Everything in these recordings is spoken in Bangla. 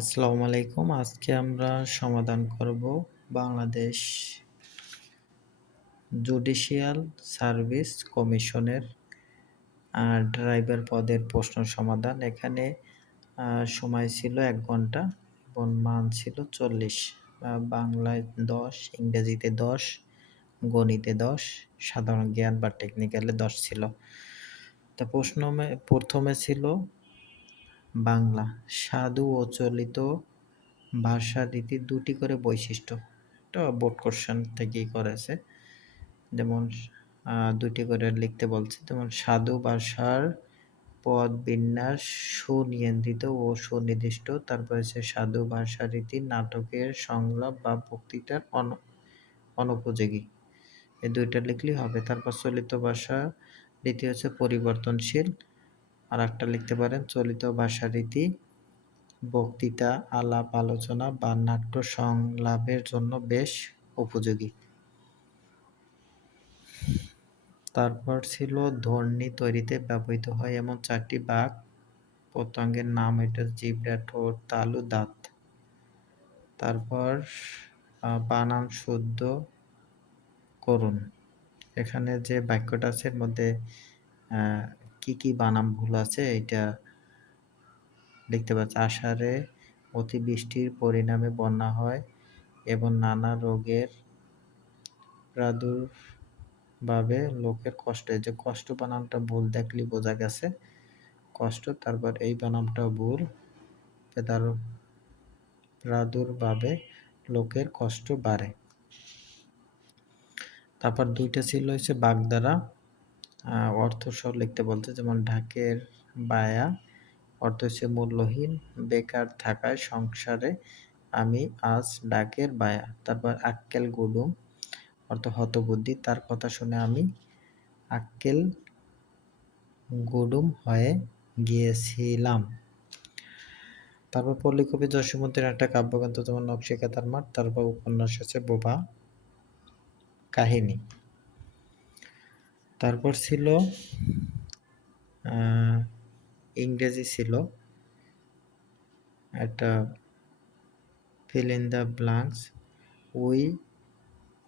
আসসালামু আলাইকুম। আজকে আমরা সমাধান করব বাংলাদেশ জুডিশিয়াল সার্ভিস কমিশনের ড্রাইভার পদের প্রশ্ন সমাধান। এখানে সময় ছিল ১ ঘন্টা এবং মান ছিল ৪০। বাংলায় ১০, ইংরেজিতে ১০, গণিতে ১০, সাধারণ জ্ঞান বা টেকনিক্যালে ১০ ছিল। তো প্রথমে ছিল বাংলা। সাধু ও চলিত ভাষারীতির ২টি করে বৈশিষ্ট্য। এটা বোর্ড কোয়েশ্চেন থেকেই করেছে। যেমন ২টি করে লিখতে বলছে। যেমন সাধু ভাষার পদবিন্যাস সুনিয়ন্ত্রিত ও সুনির্দিষ্ট। তারপর হচ্ছে সাধু ভাষারীতি নাটকের সংলাপ বা বক্তৃতার অনুপযোগী। এই ২টা লিখলেই হবে। তারপর চলিত ভাষা রীতি হচ্ছে পরিবর্তনশীল। আরেকটা লিখতে পারেন চলিত ভাষারীতি বক্তৃতা, আলাপ আলোচনা বা নাট্য সংলাপের জন্য বেশ উপযোগী। তারপর ছিল ধ্বনি তৈরিতে ব্যবহৃত হয় এমন ৪টি বাক প্রত্যঙ্গের নাম এটা জিহ্বা, ঠোঁট, তালু, দাঁত। তারপর বানান শুদ্ধ করুন। এখানে যে বাক্যটা আছে এর মধ্যে কি বানান ভুল আছে এটা লিখতে পারছি। আষাঢ়ে অতিবৃষ্টির পরিণামে বন্যা হয় এবং নানা রোগের প্রাদুর্ভাবে লোকের কষ্ট। এই যে কষ্ট বানানটা ভুল দেখলেই বোঝা গেছে কষ্ট। তারপর এই বানানটা ভুল, তার প্রাদুর্ভাবে লোকের কষ্ট বাড়ে। তারপর ২টা ছিল হচ্ছে বাগধারা, অর্থসহ লিখতে বলছে। যেমন ঢাকের বায়া অর্থ হচ্ছে মূল্যহীন, বেকার থাকায় সংসারে আমি আজ ডাকের বায়া। তারপর আক্কেল গুডুম অর্থ হতবুদ্ধি, তার কথা শুনে আমি আক্কেল গুডুম হয়ে গিয়েছিলাম। তারপর পল্লী কবি জসীমউদ্দীনের একটা কাব্যগ্রন্থ যেমন নকশিকাঁথার মাঠ। তারপর উপন্যাস আছে বোবা কাহিনী। তারপর ছিল ইংরেজি ছিল একটা fill in the blanks. We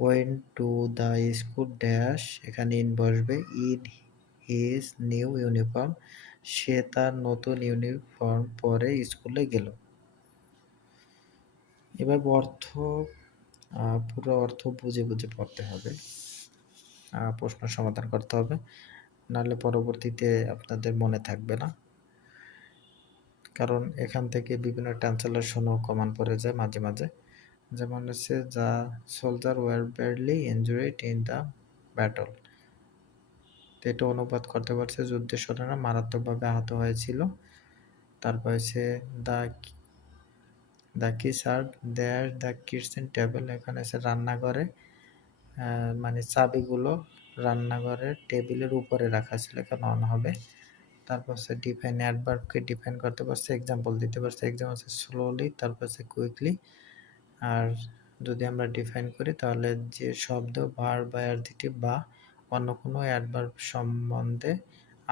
went to the school dash, এখানে ইন বসবে। in his new uniform, সে তার নতুন ইউনিফর্ম পরে স্কুলে গেল। এবার পুরো অর্থ বুঝে পড়তে হবে, প্রশ্ন সমাধান করতে হবে, নাহলে পরবর্তীতে আপনাদের মনে থাকবে না। কারণ এখান থেকে বিভিন্ন ট্রান্সলেশনও কমন পড়ে যায় মাঝে মাঝে। যেমন হচ্ছে the soldier war badly injured in the battle. এটা অনুবাদ করতে পারছে যুদ্ধের সৈন্যরা মারাত্মকভাবে আহত হয়েছিল। তারপর হচ্ছে the keys are there the kitchen table, এখানে হচ্ছে রান্নাঘরে মানে চাবিগুলো রান্নাঘরের টেবিলের উপরে রাখা ছিল, এখানে অন হবে। তারপর হচ্ছে ডিফাইন অ্যাডভার্বকে ডিফাইন করতে পারছে, এক্সাম্পল দিতে পারছে। এক্সাম্পল হচ্ছে স্লোলি, তারপর হচ্ছে কুইকলি। আর যদি আমরা ডিফাইন করি তাহলে যে শব্দ ভার্ব বা অ্যাডজেক্টিভ বা অন্য কোনো অ্যাডভার্ব সম্বন্ধে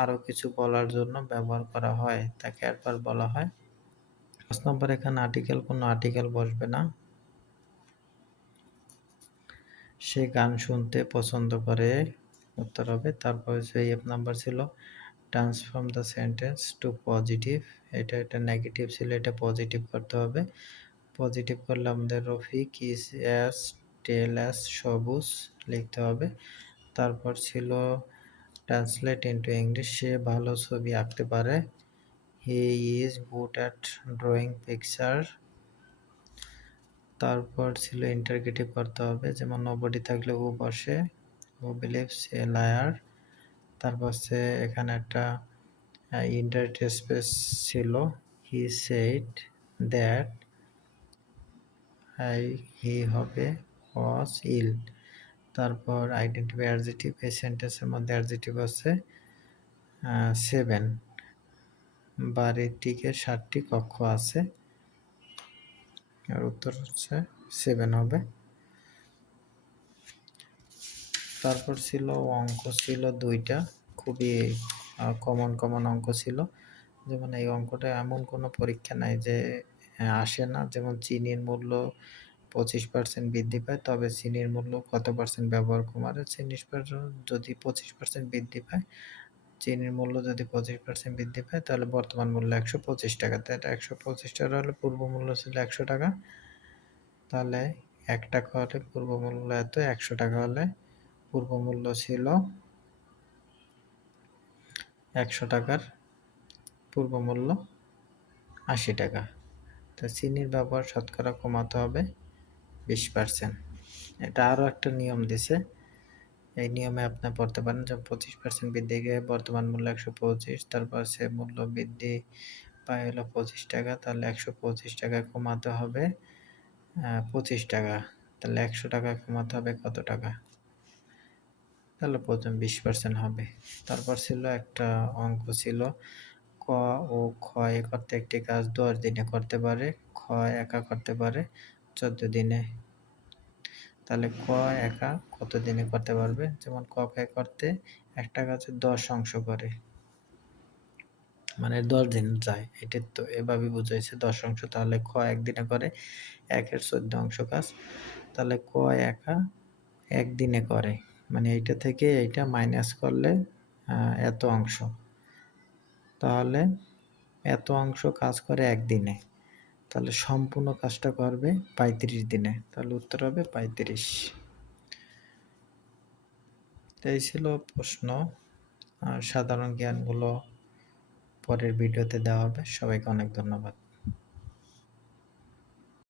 আরও কিছু বলার জন্য ব্যবহার করা হয় তাকে অ্যাডভার্ব বলা হয়। ৫ নম্বর এখানে কোনো আর্টিকেল বসবে না। সে গান শুনতে পছন্দ করে, উত্তর হবে। তারপর হচ্ছে এফ নাম্বার ছিল transform the sentence to positive. এটা নেগেটিভ ছিল, এটা পজিটিভ করতে হবে। পজিটিভ করলে আমাদের Rafiq is as tall as Sabuj লিখতে হবে। তারপর ছিল ট্রান্সলেট ইনটু ইংলিশ, সে ভালো ছবি আঁকতে পারে। He is good at drawing picture. তারপর ছিল ইন্টারগেটিভ করতে হবে, যেমন নোবডি থাকলে ও বসে, ও বিলিভস এ লায়ার। তারপর হচ্ছে এখানে একটা ইন্টারগেটিভ স্পেস ছিল, হি সেড দ্যাট হি হবে ওয়াজ ইল। তারপর আইডেন্টিফাই অ্যাডজেক্টিভ, এই সেন্টেন্সের মধ্যে অ্যাডজেক্টিভ আছে 7, বাড়িটিকে 7টি কক্ষ আছে, আর উত্তর হচ্ছে 7 হবে। তারপর ছিল অঙ্ক ছিল 2টা, খুবই কমন অঙ্ক ছিল। যেমন এই অঙ্কটা এমন কোনো পরীক্ষা নাই যে আসে না। যেমন চিনির মূল্য 25% বৃদ্ধি পায়, তবে চিনির মূল্য কত পার্সেন্ট ব্যবহার কমালে যদি 25% বৃদ্ধি পায়, চিনির মূল্য যদি 25% বৃদ্ধি পায়, তাহলে বর্তমান মূল্য ৳১২৫। তো এটা ৳১২৫ হলে পূর্ব মূল্য ছিল ৳১০০। তাহলে ৳১ হলে পূর্ব মূল্য এত, ৳১০০ হলে পূর্ব মূল্য ছিল ৳১০০, পূর্ব মূল্য ৳৮০। তো চিনির ব্যবহার শতকরা কমাতে হবে 20%। এটা আরও একটা নিয়ম দিছে। এই নিয়মে আপনি পড়তে পারেন যে 25% বৃদ্ধি গিয়ে বর্তমান মূল্য ১২৫, তারপর সে মূল্য বৃদ্ধি পায় হলো ৳২৫, তাহলে ৳১২৫ কমাতে হবে ৳25। তাহলে ৳১০০ কমাতে হবে কত টাকা? তাহলে প্রথম 20% হবে। তারপর ছিল একটা অঙ্ক ছিল, ক ও খ করতে একটি কাজ 10 দিনে করতে পারে, খ একা করতে পারে 14 দিনে। তাহলে ক একা কত দিনে করতে পারবে? যেমন ক করতে একটা কাজে 10 অংশ করে, মানে 10 দিন যায়। এটা তো এভাবে বুঝাইছে 10 অংশ। তাহলে খ একদিনে করে, 1-এর 14 অংশ কাজ। তাহলে ক একা একদিনে করে, মানে এইটা থেকে এইটা মাইনাস করলে এত অংশ। তাহলে এত অংশ কাজ করে একদিনে। তাহলে সম্পূর্ণ কাজটা করবে 35 দিনে। তাহলে উত্তর হবে 35। এই ছিল প্রশ্ন। সাধারণ জ্ঞানগুলো পরের ভিডিওতে দেওয়া হবে। সবাইকে অনেক ধন্যবাদ।